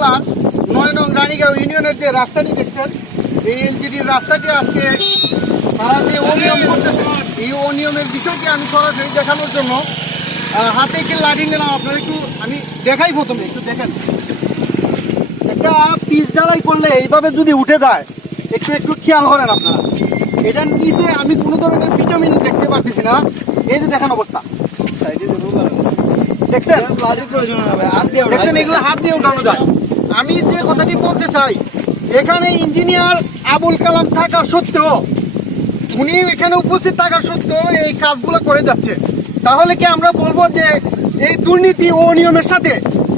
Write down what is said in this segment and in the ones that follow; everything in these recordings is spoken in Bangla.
উপজেলার ৯ নং রানীগাঁও ইউনিয়নের যে রাস্তাটি দেখছেন, এই এলজিডির রাস্তাটি আজকে তারা যে অনিয়ম করতেছে, এই অনিয়মের বিষয়টি আমি সরাসরি দেখানোর জন্য হাতে একটি লাঠি নিলাম। আপনারা একটু আমি দেখাই, প্রথমে একটু দেখেন। একটা পিচ ঢালাই করলে এইভাবে যদি উঠে যায়, একটু খেয়াল করেন আপনারা। এটার নিচে আমি কোনো ধরনের ভিটামিন দেখতে পাচ্ছি না। এই যে দেখেন অবস্থা, দেখছেন দেখছেন এগুলো হাত দিয়ে উঠানো যায়। আমি যে কথাটি বলতে চাই, এখানে ইঞ্জিনিয়ার আবুল কালাম থাকা সত্ত্বেও, উনি এখানে উপস্থিত থাকা সত্ত্বেও এই কাজগুলো করে যাচ্ছে। তাহলে কি আমরা বলবো যে এই দুর্নীতি ও অনিয়মের সাথে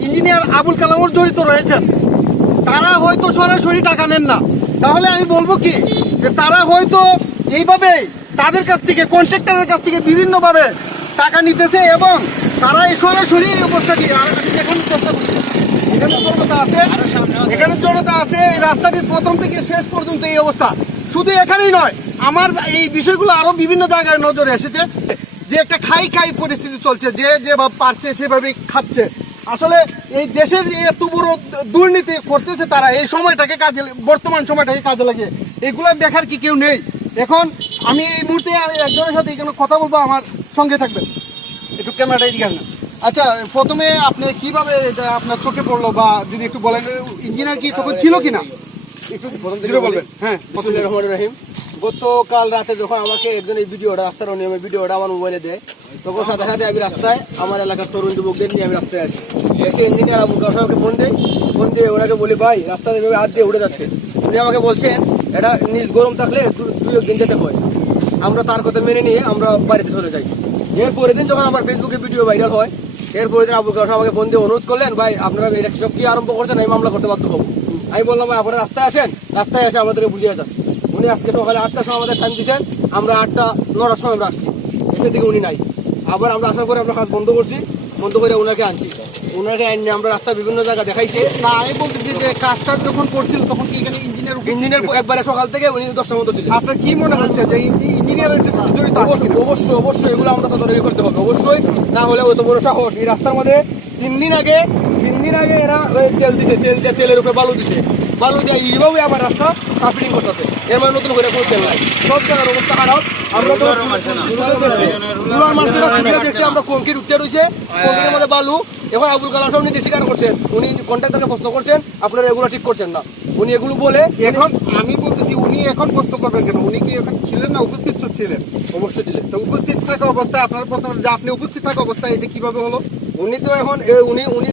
ইঞ্জিনিয়ার আবুল কালামও জড়িত রয়েছেন? তারা হয়তো সরাসরি টাকা নেন না, তাহলে আমি বলবো কি যে তারা হয়তো এইভাবে তাদের কাছ থেকে, কন্ট্রাক্টরের কাছ থেকে বিভিন্নভাবে টাকা নিতেছে এবং তারা এই সরাসরি এই অবস্থাটি দেখানোর চেষ্টা করছে। এখানে জনতা আছে, এখানে জনতা আছে। এই রাস্তাটির প্রথম থেকে শেষ পর্যন্ত এই অবস্থা। শুধু এখানেই নয়, আমার এই বিষয়গুলো আরো বিভিন্ন জায়গায় নজরে এসেছে যে একটা খাই খাই পরিস্থিতি চলছে, যে যেভাবে পারছে সেভাবে খাচ্ছে। আসলে এই দেশের এত বড় দুর্নীতি করতেছে তারা, এই সময়টাকে কাজে, বর্তমান সময়টাকে কাজে লাগিয়ে। এগুলো দেখার কি কেউ নেই? এখন আমি এই মুহূর্তে একজনের সাথে এখানে কথা বলবো, আমার সঙ্গে থাকবেন। একটু ক্যামেরাটা এদিকে আনেন। আচ্ছা, প্রথমে আপনি কিভাবে এটা আপনার চোখে পড়লো, বা যদি একটু বলেন ইঞ্জিনিয়ার কি তখন ছিল কিনা একটু বলবেন। হ্যাঁ, বিসমিল্লাহির রহমানির রহিম। গতকাল রাতে যখন আমাকে একজন এই ভিডিওটা, রাস্তার অনিয়মের ভিডিওটা আমার মোবাইলে দেয়, তখন সাথে সাথে আমি রাস্তায়, আমার এলাকার তরুণ যুবকদের নিয়ে আমি রাস্তায় আসি। এসে ইঞ্জিনিয়ার আবুল কালাম সাহেবকে ফোন দিয়ে ওনাকে বলি, ভাই রাস্তা এভাবে হাত দিয়ে উঠে যাচ্ছে। উনি আমাকে বলছেন এটা নিজ গরম থাকলে 2 দিন যেতে হয়। আমরা তার কথা মেনে নিয়ে আমরা বাড়িতে চলে যাই। এরপরের দিন যখন আমার ফেসবুকে ভিডিও ভাইরাল হয়, এরপরের দিন আবুল কালাম সাহেব আমাকে ফোন দিয়ে অনুরোধ করলেন, ভাই আপনারা এটা সব কি আরম্ভ করছেন, আমি মামলা করতে বাধ্য হবো। আমি বললাম, ভাই আপনারা রাস্তায় আসেন, রাস্তায় এসে আমাদেরকে বুঝিয়ে যান। উনি আজকে সকালে 8টার সময় আমাদের টাইম দিচ্ছেন, আমরা 8টা-9টার সময় আমরা আসছি। এসে দিকে উনি নাই। আবার আমরা আসার পরে আমরা কাজ বন্ধ করছি, বন্ধ করে ওনাকে আনছি। ওনাকে আইনে আমরা রাস্তায় বিভিন্ন জায়গা দেখাইছি। না, আমি বলতেছি যে কাজটা যখন করছিল তখন কি এখানে ইঞ্জিনিয়ার একবারে সকাল থেকে উনি 10টার মতো ছিলেন। আপনার কি মনে হচ্ছে যে ইঞ্জিনিয়ার জড়িত? অবশ্যই এগুলো আমরা তদারকি করতে হবে, অবশ্যই। না হলে অত বড় সাহস এই রাস্তার মধ্যে 3 দিন আগে এরা তেল দিছে, তেলের উপরে বালু দিছে, বালু দিয়ে এইভাবে আমার রাস্তা কাপিং করতেছে। এর মানে নতুন করে কোনো তেল নাই, সব জায়গার অবস্থা খারাপ। আমরা তো দেখছি, আমরা কংক্রিট উঠতে রয়েছে, কংক্রিটের মধ্যে বালু। এখন আবুল কালাম সাহেব উনি স্বীকার করছেন, উনি কন্ট্রাক্টরকে প্রশ্ন করছেন, আপনারা এগুলো ঠিক করছেন না। উনি এগুলো বলে, এখন আমি বলতেছি উনি এখন প্রশ্ন করবেন কেন? উনি কি এখন ছিলেন না উপস্থিত ছিলেন? অবশ্যই ছিলেন। তো উপস্থিত থাকা অবস্থায় আপনার প্রশ্ন যে আপনি উপস্থিত থাকা অবস্থায় এটা কিভাবে হলো? উনি তো এখন উনি